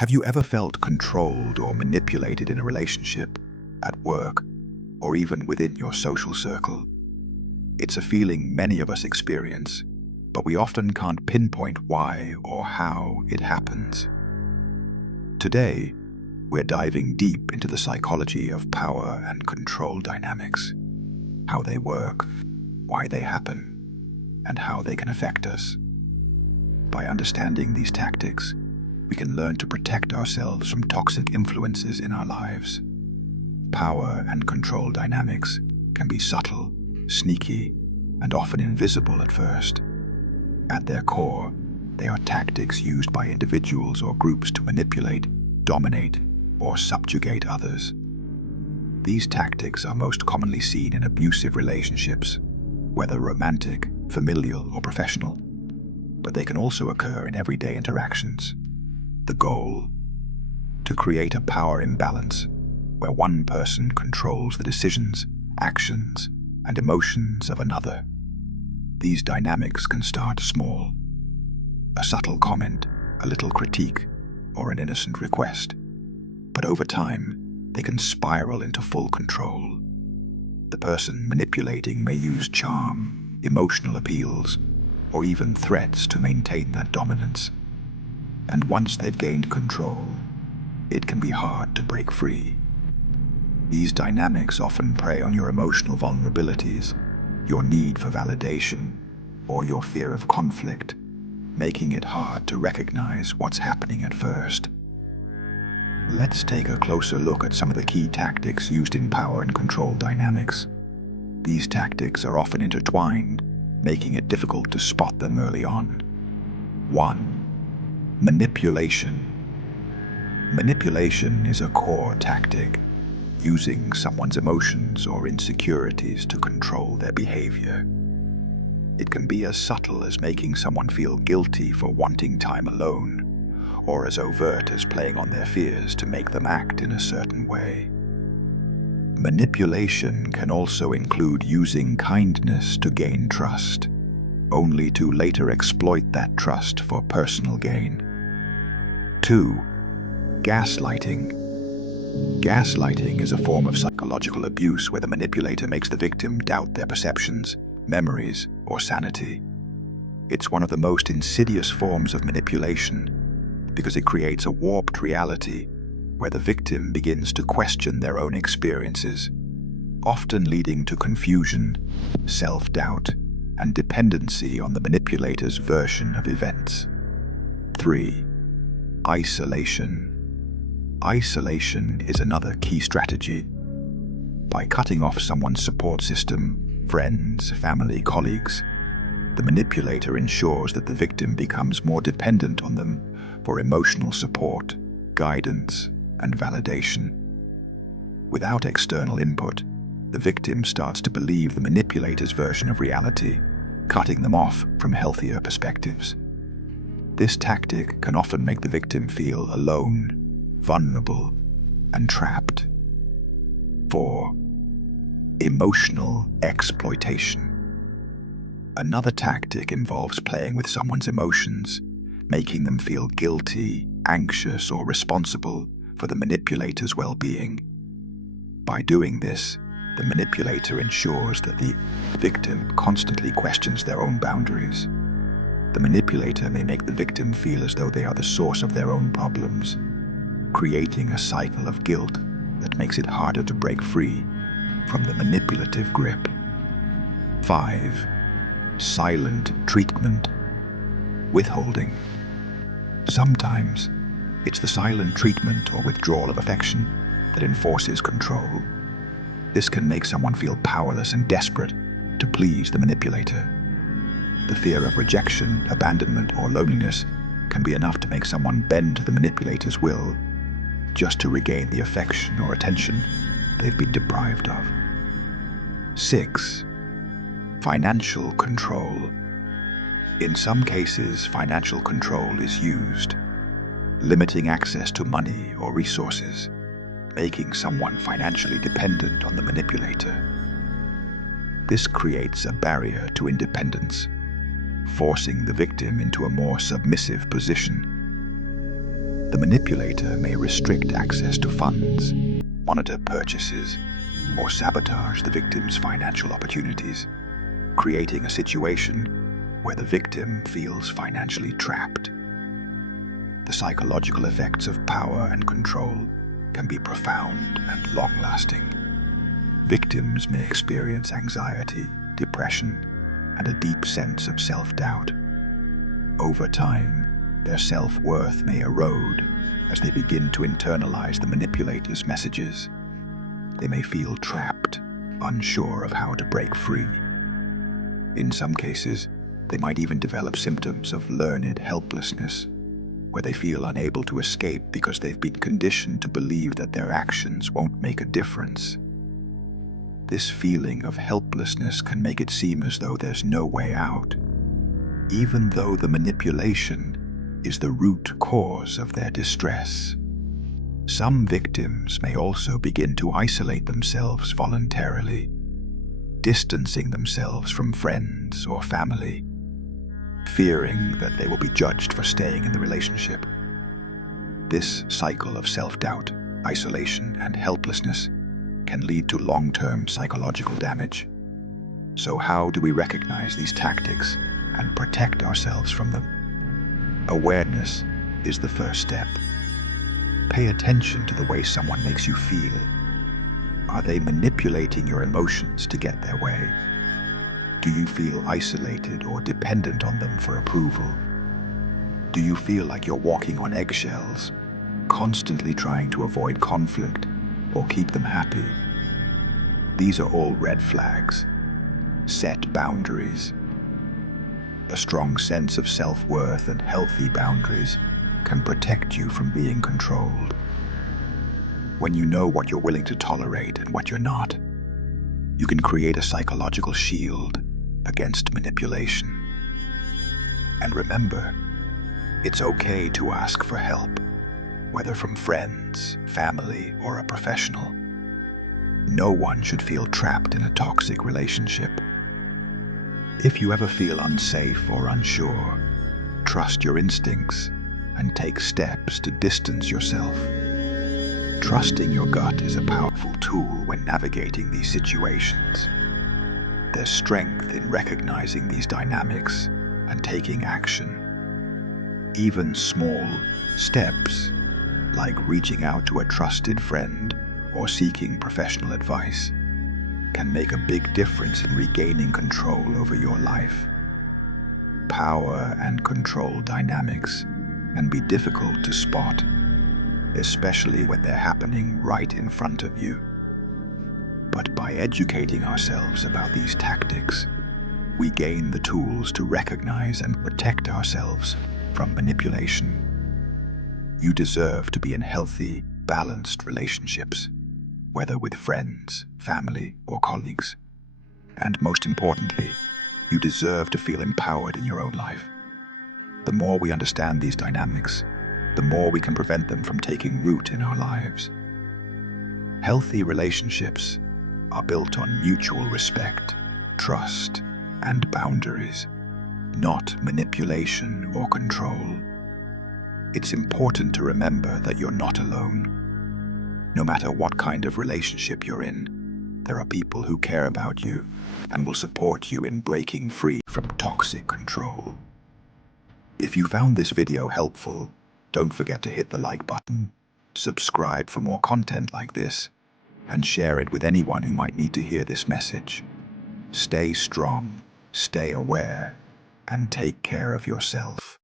Have you ever felt controlled or manipulated in a relationship, at work, or even within your social circle? It's a feeling many of us experience, but we often can't pinpoint why or how it happens. Today, we're diving deep into the psychology of power and control dynamics, how they work, why they happen, and how they can affect us. By understanding these tactics, we can learn to protect ourselves from toxic influences in our lives. Power and control dynamics can be subtle, sneaky, and often invisible at first. At their core, they are tactics used by individuals or groups to manipulate, dominate, or subjugate others. These tactics are most commonly seen in abusive relationships, whether romantic, familial, or professional, but they can also occur in everyday interactions. The goal: to create a power imbalance where one person controls the decisions, actions, and emotions of another. These dynamics can start small. A subtle comment, a little critique, or an innocent request. But over time, they can spiral into full control. The person manipulating may use charm, emotional appeals, or even threats to maintain that dominance. And once they've gained control, it can be hard to break free. These dynamics often prey on your emotional vulnerabilities, your need for validation, or your fear of conflict, making it hard to recognize what's happening at first. Let's take a closer look at some of the key tactics used in power and control dynamics. These tactics are often intertwined, making it difficult to spot them early on. 1. Manipulation. Manipulation is a core tactic, using someone's emotions or insecurities to control their behavior. It can be as subtle as making someone feel guilty for wanting time alone, or as overt as playing on their fears to make them act in a certain way. Manipulation can also include using kindness to gain trust, only to later exploit that trust for personal gain. 2. Gaslighting. Gaslighting is a form of psychological abuse where the manipulator makes the victim doubt their perceptions, memories, or sanity. It's one of the most insidious forms of manipulation because it creates a warped reality where the victim begins to question their own experiences, often leading to confusion, self-doubt, and dependency on the manipulator's version of events. 3. Isolation. Isolation is another key strategy. By cutting off someone's support system, friends, family, colleagues, the manipulator ensures that the victim becomes more dependent on them for emotional support, guidance, and validation. Without external input, the victim starts to believe the manipulator's version of reality, cutting them off from healthier perspectives. This tactic can often make the victim feel alone, vulnerable, and trapped. 4. Emotional exploitation. Another tactic involves playing with someone's emotions, making them feel guilty, anxious, or responsible for the manipulator's well-being. By doing this, the manipulator ensures that the victim constantly questions their own boundaries. The manipulator may make the victim feel as though they are the source of their own problems, creating a cycle of guilt that makes it harder to break free from the manipulative grip. 5. Silent treatment. Withholding. Sometimes, it's the silent treatment or withdrawal of affection that enforces control. This can make someone feel powerless and desperate to please the manipulator. The fear of rejection, abandonment, or loneliness can be enough to make someone bend to the manipulator's will, just to regain the affection or attention they've been deprived of. 6. Financial control. In some cases, financial control is used, limiting access to money or resources, making someone financially dependent on the manipulator. This creates a barrier to independence, forcing the victim into a more submissive position. The manipulator may restrict access to funds, monitor purchases, or sabotage the victim's financial opportunities, creating a situation where the victim feels financially trapped. The psychological effects of power and control can be profound and long-lasting. Victims may experience anxiety, depression, and a deep sense of self-doubt. Over time, their self-worth may erode as they begin to internalize the manipulator's messages. They may feel trapped, unsure of how to break free. In some cases, they might even develop symptoms of learned helplessness, where they feel unable to escape because they've been conditioned to believe that their actions won't make a difference. This feeling of helplessness can make it seem as though there's no way out, even though the manipulation is the root cause of their distress. Some victims may also begin to isolate themselves voluntarily, distancing themselves from friends or family, fearing that they will be judged for staying in the relationship. This cycle of self-doubt, isolation, and helplessness can lead to long-term psychological damage. So how do we recognize these tactics and protect ourselves from them? Awareness is the first step. Pay attention to the way someone makes you feel. Are they manipulating your emotions to get their way? Do you feel isolated or dependent on them for approval? Do you feel like you're walking on eggshells, constantly trying to avoid conflict or keep them happy? These are all red flags. Set boundaries. A strong sense of self-worth and healthy boundaries can protect you from being controlled. When you know what you're willing to tolerate and what you're not, you can create a psychological shield against manipulation. And remember, it's okay to ask for help, whether from friends, family, or a professional. No one should feel trapped in a toxic relationship. If you ever feel unsafe or unsure, trust your instincts and take steps to distance yourself. Trusting your gut is a powerful tool when navigating these situations. There's strength in recognizing these dynamics and taking action. Even small steps, like reaching out to a trusted friend or seeking professional advice, can make a big difference in regaining control over your life. Power and control dynamics can be difficult to spot, especially when they're happening right in front of you. But by educating ourselves about these tactics, we gain the tools to recognize and protect ourselves from manipulation. You deserve to be in healthy, balanced relationships, whether with friends, family, or colleagues. And most importantly, you deserve to feel empowered in your own life. The more we understand these dynamics, the more we can prevent them from taking root in our lives. Healthy relationships are built on mutual respect, trust, and boundaries, not manipulation or control. It's important to remember that you're not alone. No matter what kind of relationship you're in, there are people who care about you and will support you in breaking free from toxic control. If you found this video helpful, don't forget to hit the like button, subscribe for more content like this, and share it with anyone who might need to hear this message. Stay strong, stay aware, and take care of yourself.